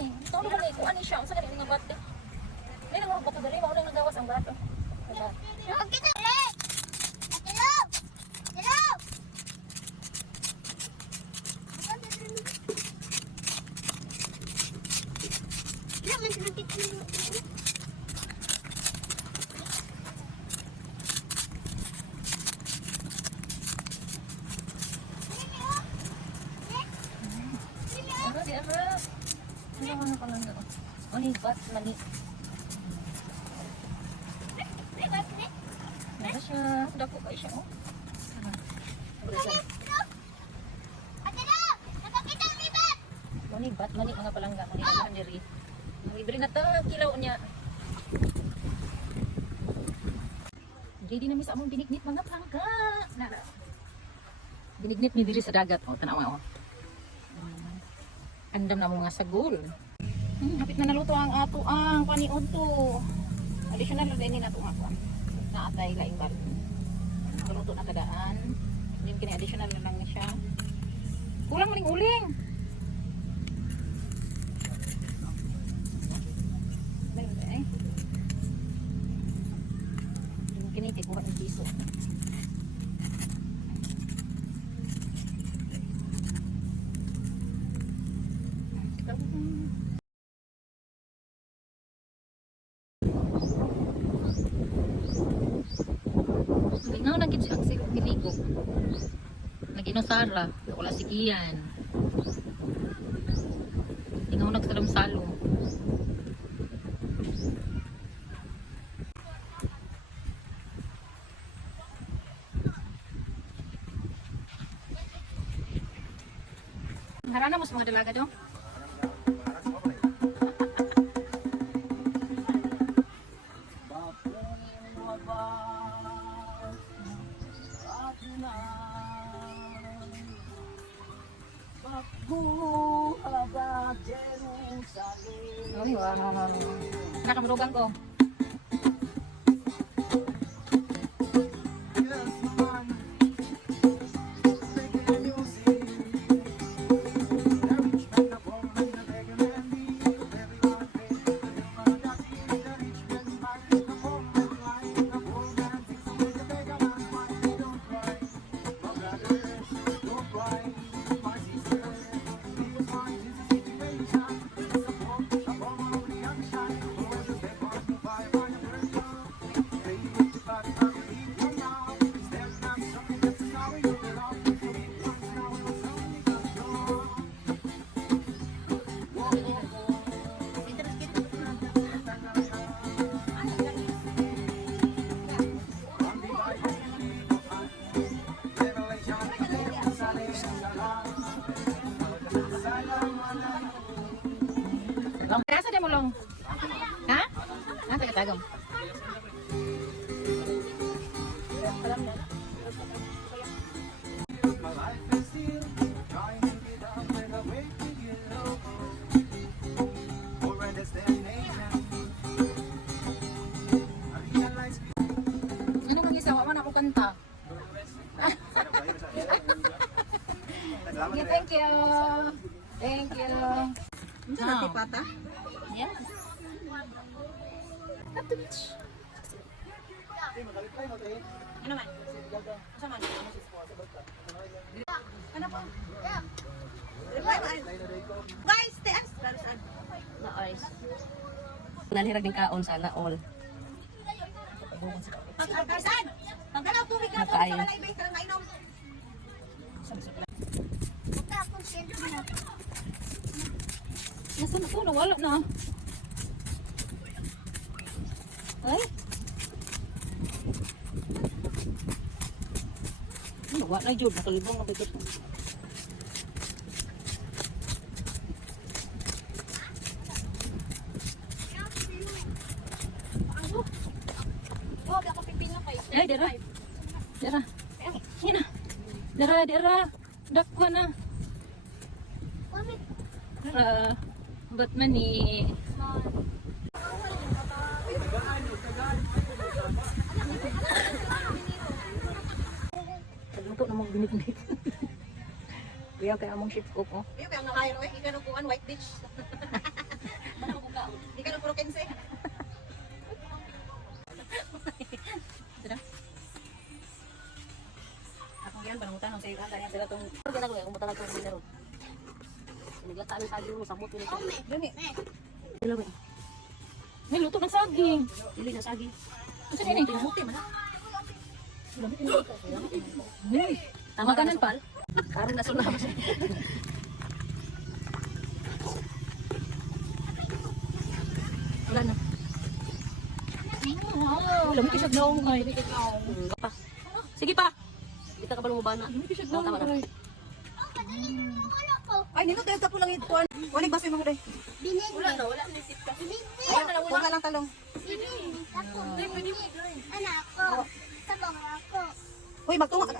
Tawag naman eh, kung ano siya, sa kanila nga bate. Hindi nang mga bato dali, maunang nagawas ang bato. Ano di ano? Ano pa lang doon? Mani, bat, mani. Ano siya? Dako kayo siya, oh. Mani, bat, mani, mga palangga. Mani, nagahan diri. Libre na ta, kilaw niya. Ready na mi sa among binignit mga palangga. Nara. Binignit ni diri sa dagat, oh, tanawa, oh. Andam na mga sagol. Hapit na naluto ang ato ang paniod to. Additional din ni nato nga kuan. Naatay laing bar. Naluto na kadaan. Nim kini additional na lang ni siya. Kulang maling uling. Nim kini kay kuha ng piso. Ikaw na gid ang siguro giligog. Nag-inosara, wala sigiyan. Ikaw nagsalam-salo. Harana mo sa mga dalaga do? Ay, wow. Nakamrugan ko. Kasa dia mulong? Ha? Nanti ketagong. Ano kang isa? Wala na ako kanta. Okay, thank you. Thank you. Sa pata? Yes. Ano man? Asa man? Ano po? Guys, teas! Na oys. Nanirag ng kaon sana all. Pagkakasan! Pagkalaw tubig ka po, Nakain. sa laibay ka lang nainom. Punta akong siyento na. Nasaan ako? Nawala na. Ay? Nawala na yun. Nakalibong na bigot. Ay, dira. Dira. Yan na. Dira, dira. Dakwa na. Dira. Ba't man eh? Luto na mong binignig. Kuya, kaya among ship cook, oh. Iyo, kaya nga kayo, ikanong kuhan, white beach. puro 15. Sila? Akong yan, panungutan ng sayo. Ganyan sila itong... Ano ginagawa? Kung matalag itong sinaro. Naglataan yung saging mo sa buto. Dami. Dalawa. May luto ng saging. Dili na saging. Kasi nila yung tinamuti man. Tama ka ng pal. Karong nasunod. Wala na. Lamig isag na akong kay. Pa. Sige pa. Kita ka ba lumubana? Lamig isag na akong kay. Ay, nino tayo tapo lang ito. Wanig baso mo day. Wala na, wala na isip ka. Huwag na lang talong. Anak ko. Sabang ako. Uy, magtunga ka.